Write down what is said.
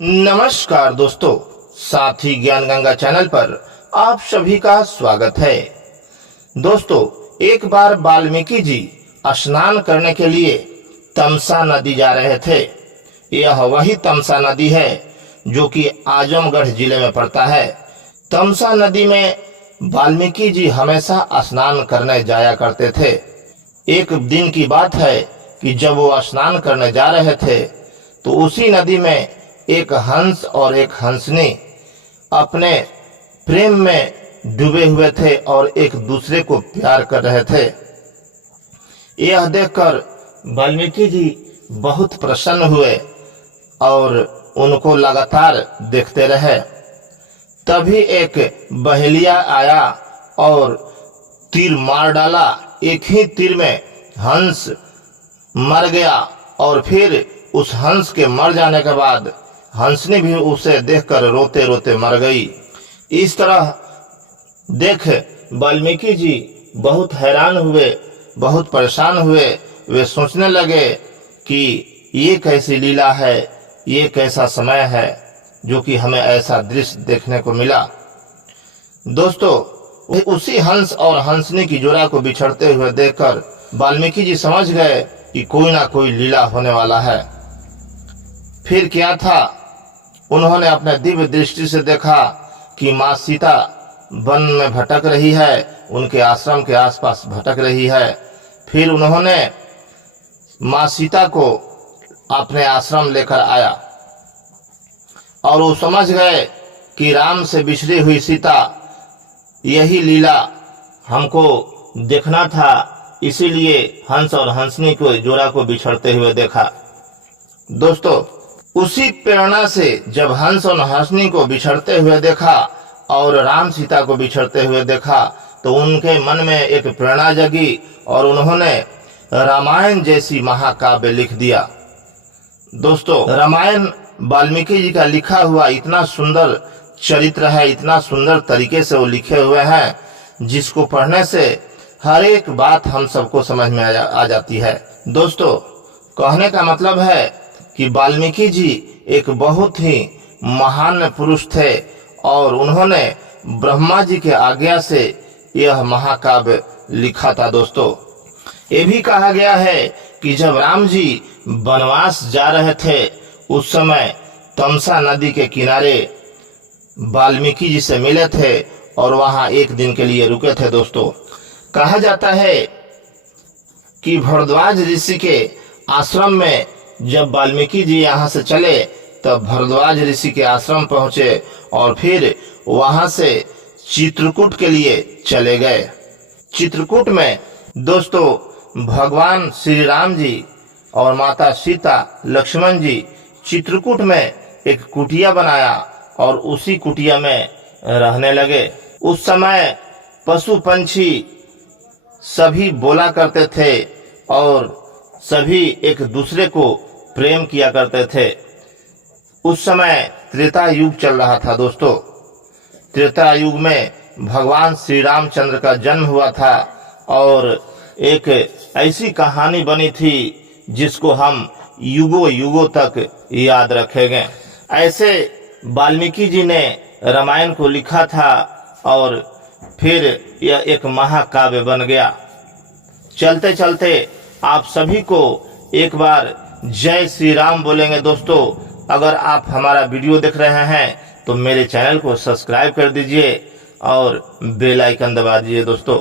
नमस्कार दोस्तों, साथी ज्ञान गंगा चैनल पर आप सभी का स्वागत है। दोस्तों, एक बार वाल्मीकि जी स्नान करने के लिए तमसा नदी जा रहे थे। यह वही तमसा नदी है जो कि आजमगढ़ जिले में पड़ता है। तमसा नदी में वाल्मीकि जी हमेशा स्नान करने जाया करते थे। एक दिन की बात है कि जब वो स्नान करने जा रहे थे तो उसी नदी में एक हंस और एक हंसनी अपने प्रेम में डूबे हुए थे और एक दूसरे को प्यार कर रहे थे। यह देखकर वाल्मीकि जी बहुत प्रसन्न हुए और उनको लगातार देखते रहे। तभी एक बहेलिया आया और तीर मार डाला। एक ही तीर में हंस मर गया और फिर उस हंस के मर जाने के बाद हंसनी भी उसे देखकर रोते रोते मर गई। इस तरह देख वाल्मीकि जी बहुत हैरान हुए, बहुत परेशान हुए। वे सोचने लगे कि ये कैसी लीला है, ये कैसा समय है जो कि हमें ऐसा दृश्य देखने को मिला। दोस्तों, उसी हंस और हंसनी की जोड़ा को बिछड़ते हुए देखकर वाल्मीकि जी समझ गए कि कोई ना कोई लीला होने वाला है। फिर क्या था, उन्होंने अपने दिव्य दृष्टि से देखा कि माँ सीता वन में भटक रही है, उनके आश्रम के आसपास भटक रही है। फिर उन्होंने माँ सीता को अपने आश्रम लेकर आया और वो समझ गए कि राम से बिछड़ी हुई सीता, यही लीला हमको देखना था, इसीलिए हंस और हंसनी को जोड़ा को बिछड़ते हुए देखा। दोस्तों, उसी प्रेरणा से जब हंस और हंसनी को बिछड़ते हुए देखा और राम सीता को बिछड़ते हुए देखा तो उनके मन में एक प्रेरणा जगी और उन्होंने रामायण जैसी महाकाव्य लिख दिया। दोस्तों, रामायण वाल्मीकि जी का लिखा हुआ इतना सुंदर चरित्र है, इतना सुंदर तरीके से वो लिखे हुए हैं जिसको पढ़ने से हर एक बात हम सबको समझ में आ जाती है। दोस्तों, कहने का मतलब है कि वाल्मीकि जी एक बहुत ही महान पुरुष थे और उन्होंने ब्रह्मा जी के आज्ञा से यह महाकाव्य लिखा था। दोस्तों, ये भी कहा गया है कि जब राम जी वनवास जा रहे थे उस समय तमसा नदी के किनारे वाल्मीकि जी से मिले थे और वहां एक दिन के लिए रुके थे। दोस्तों, कहा जाता है कि भरद्वाज ऋषि के आश्रम में जब वाल्मीकि जी यहाँ से चले तब भरद्वाज ऋषि के आश्रम पहुंचे और फिर वहां से चित्रकूट के लिए चले गए। चित्रकूट में दोस्तों भगवान श्री राम जी और माता सीता लक्ष्मण जी चित्रकूट में एक कुटिया बनाया और उसी कुटिया में रहने लगे। उस समय पशु पंछी सभी बोला करते थे और सभी एक दूसरे को प्रेम किया करते थे। उस समय त्रेता युग चल रहा था। दोस्तों, त्रेता युग में भगवान श्री रामचंद्र का जन्म हुआ था और एक ऐसी कहानी बनी थी जिसको हम युगों युगों तक याद रखेंगे। ऐसे वाल्मीकि जी ने रामायण को लिखा था और फिर यह एक महाकाव्य बन गया। चलते चलते आप सभी को एक बार जय श्री राम बोलेंगे। दोस्तों, अगर आप हमारा वीडियो देख रहे हैं तो मेरे चैनल को सब्सक्राइब कर दीजिए और बेल आइकन दबा दीजिए। दोस्तों,